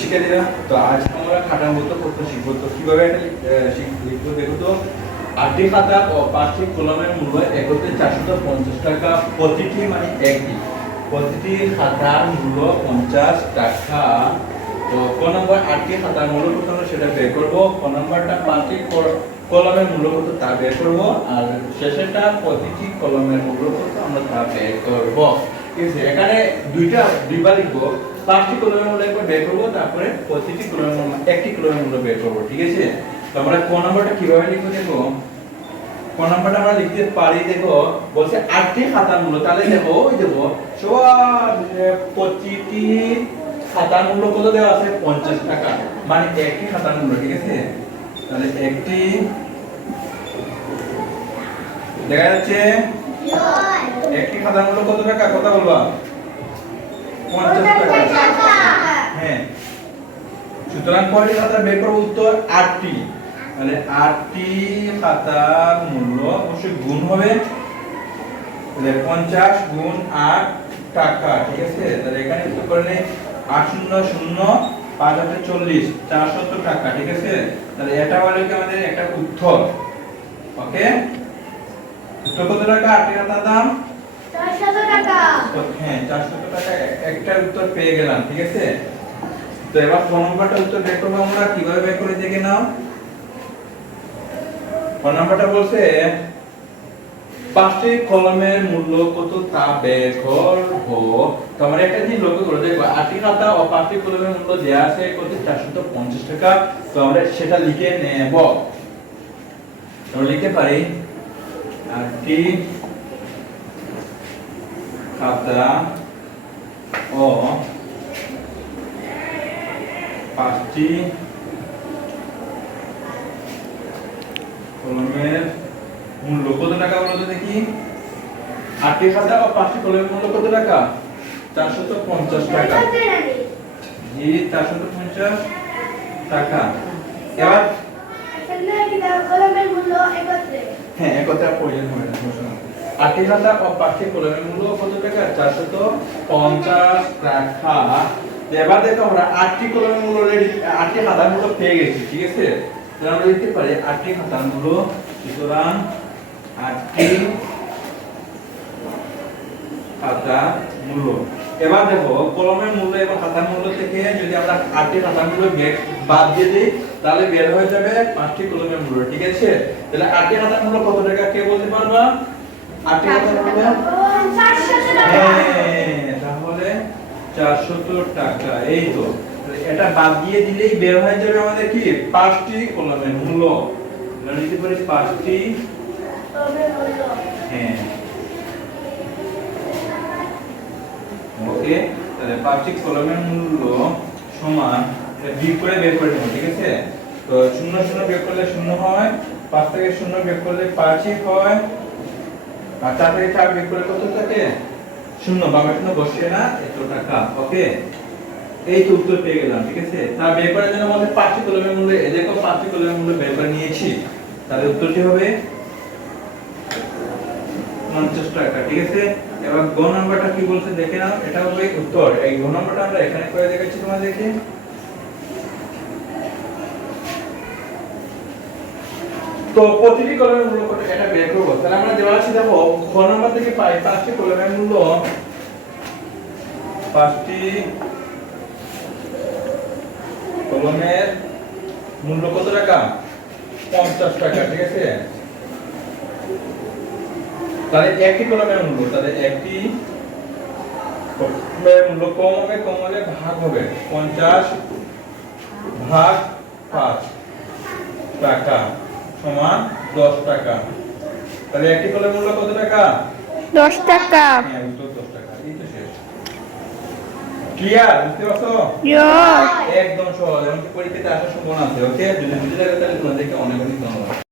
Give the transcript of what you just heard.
শিক্ষার্থীরা, তো আজ আমরা খাতামূলত করতে শিখবো। তো কিভাবে এটা লিখবো দেখো তো। 8টি খাতা ও 5টি কলমের মূল্য একত্রে 450 টাকা প্রতিটি, মানে একটি প্রতিটি খাতার মূল্য 50 টাকা। তো ক নম্বর 8টি খাতার মূল্য কত সেটা বের করবো, ক নম্বরটা 5টি কলমের মূল্য কত তা বের করবো, আর শেষেরটা প্রতিটি কলমের মূল্য কত আমরা তা বের করবো। ঠিক আছে, এখানে দুইবার লিখবো। 5টি কলমের মূল্য একবার বের করবো, তারপরে প্রতিটি কলমের মূল্য, একটি কলমের মূল্য বের করবো। ঠিক আছে, তো আমরা ক নম্বরটা কিভাবে লিখবো দেখো। ক নম্বরটা আমরা লিখতে পারি, দেখো বলছে 8টি খাতার মূল্য, তাহলে দেখো ওই দেবো সব প্রতিটি খাতার মূল্য কত দেওয়া আছে 50 টাকা, মানে একটি খাতার মূল্য। ঠিক আছে, তাহলে একটি দেখা যাচ্ছে একটি খাতার মূল্য কত টাকা, কথা বলবা 50 টাকা। হ্যাঁ, সুতরাং কয়টি খাতা বের করব, উত্তর 8টি। তাহলে 8টি খাতার মূল্য অবশ্যই গুণ হবে, তাহলে 50 গুণ 8 টাকা। ঠিক আছে, তাহলে এখানে উত্তর করলে 8 0 0 5 8 40 470 টাকা। ঠিক আছে, তাহলে এটা হলো কি আমাদের একটা উত্তর। ওকে, উত্তর কত টাকা? 8টি খাতার দাম 400 টাকা। হ্যাঁ, 400 টাকা। একটা উত্তর পেয়ে গেলাম। ঠিক আছে, তো এবার ক নম্বরটা উত্তর বের করব আমরা। কিভাবে বের করে দেখে নাও। ক নম্বরটা বলছে 5টি কলমের মূল্য কত তা বের করবো। তো আমরা একটা জিনিস লক্ষ্য করে দেখবো, 8টি খাতা ও 5টি কলমের মূল্য দেয়া আছে কত 450 টাকা। তো আমরা সেটা লিখে নেব। আমরা লিখতে পারি 8টি খাতা ও 5টি কলমের মূল্য কত টাকা বলো তো দেখি। 8টি খাতা ও 5টি কলমের মূল্য কত টাকা? 450 টাকা। জি, 450 টাকা। এবার কলমের মূল্য একত্রে। হ্যাঁ, একত্রে প্রয়োজন হবে না, সমস্যা নেই। 8টি খাতা ও 5টি কলমের মূল্য কত টাকা? 450 টাকা। এবার দেখো আমরা 8টি কলমের মূল্য অলরেডি, 8টি খাতার মূল্য পেয়ে গেছি। ঠিক আছে, তাহলে আমরা লিখতে পারি 8টি খাতার মূল্য, সুতরাং 8টি খাতা মূল্য। এবার দেখো কলমের মূল্য এবং খাতার মূল্য থেকে যদি আমরা 8টি খাতার মূল্য বাদ দিয়ে দিই, তাহলে বের হয়ে যাবে 5টি কলমের মূল্য। ঠিক আছে, তাহলে 8টি খাতার মূল্য কত টাকা কে বলতে পারবা? 8টি খাতার মূল্য 400 টাকা। হ্যাঁ, তাহলে 400 টাকা। এই তো, এটা বাদ দিয়ে দিলেই বের হয়ে যাবে আমাদের কি 5টি কলমের মূল্য। আমরা লিখতে পারি 5টি কলমের মূল্য। হ্যাঁ, ওকে। তাহলে 5টি কলমের মূল্য সমান বিয়োগ করে বের করে নেব। ঠিক আছে, তো 0 0 বিয়োগ করলে 0 হয়, 5 থেকে 0 বিয়োগ করলে 5ই হয়, আর 4 থেকে 4 বিয়োগ করলে কত থাকে? 0। বামে 0 বসে না, এত টাকা। ওকে, এই তো উত্তর পেয়ে গেলাম। ঠিক আছে, তা বের করার জন্য আমাদের 5টি কলমের মূল্য, এই দেখো 5টি কলমের মূল্য বের করে নিয়েছি। তাহলে উত্তরটি হবে 50 টাকা। ঠিক আছে, এবার গ নাম্বারটা কি বলছে দেখে নাও। এটা হবে উত্তর। এই গ নাম্বারটা আমরা এখানে করে দেখাচ্ছি তোমাদেরকে। তো প্রতিটি কলমের মূল্য কত এটা বের করব। তাহলে আমরা দেওয়া আছে, দেখো খ নাম্বার থেকে পাই 5টি কলমের মূল্য, 5টি কলমের মূল্য কত টাকা? 50 টাকা। ঠিক আছে, তাহলে একটি কলমের মূল্য, তাহলে একটি কলমের মূল্য কম হলে ভাগ হবে, 50 ভাগ 5 টাকা সমান 10 টাকা। তাহলে একটি কলমের মূল্য কত টাকা? 10 টাকা। হ্যাঁ, উত্তর 10 টাকা। এই তো শেষ। ক্লিয়ার? বুঝতে পারছো? ইয়েস। একদম সহজ। এমনকি পরীক্ষাতে আসার সম্ভাবনা আছে। ওকে, যদি বুঝে থাকে তাহলে তোমাদেরকে অনেক অনেক ধন্যবাদ।